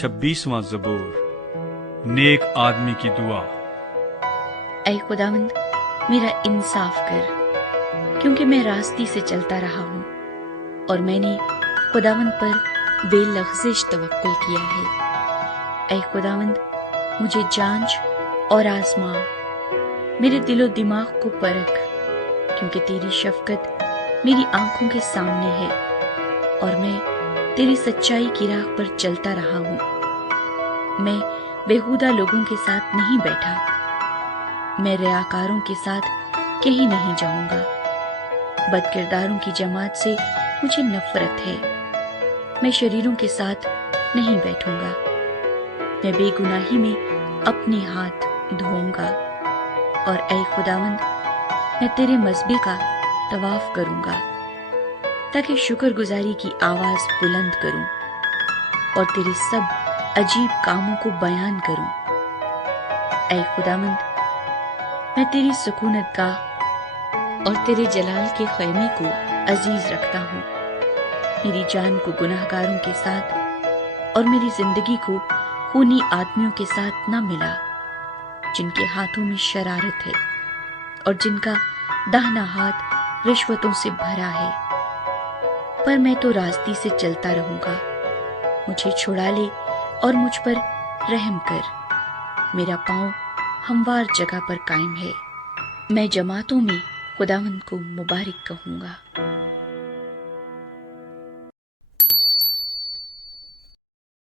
26واں زبور، نیک آدمی کی دعا۔ اے خداوند میرا انصاف کر، کیونکہ میں راستی سے چلتا رہا ہوں اور میں نے خداوند پر بے لغزش توکل کیا ہے۔ اے خداوند مجھے جانچ اور آزما، میرے دل و دماغ کو پرکھ، کیونکہ تیری شفقت میری آنکھوں کے سامنے ہے اور میں تیری سچائی کی راہ پر چلتا رہا ہوں۔ میں بیہودہ لوگوں کے ساتھ نہیں بیٹھا، میں ریاکاروں کے ساتھ کہیں نہیں جاؤں گا۔ بد کرداروں کی جماعت سے مجھے نفرت ہے، میں شریروں کے ساتھ نہیں بیٹھوں گا۔ میں بے گناہی میں اپنے ہاتھ دھوؤں گا، اور اے خداوند میں تیرے مذبح کا طواف کروں گا، تاکہ شکر گزاری کی آواز بلند کروں اور تیرے سب عجیب کاموں کو بیان کروں۔ اے خداوند میں تیری سکونت گاہ اور تیرے جلال کے خیمے کو عزیز رکھتا ہوں۔ میری جان کو گناہ گاروں کے ساتھ اور میری زندگی کو خونی آدمیوں کے ساتھ نہ ملا، جن کے ہاتھوں میں شرارت ہے اور جن کا داہنا ہاتھ رشوتوں سے بھرا ہے۔ پر میں تو راستی سے چلتا رہوں گا، مجھے چھڑا لے اور مجھ پر رحم کر۔ میرا پاؤں ہموار جگہ پر قائم ہے، میں جماعتوں میں خداوند کو مبارک کہوں گا۔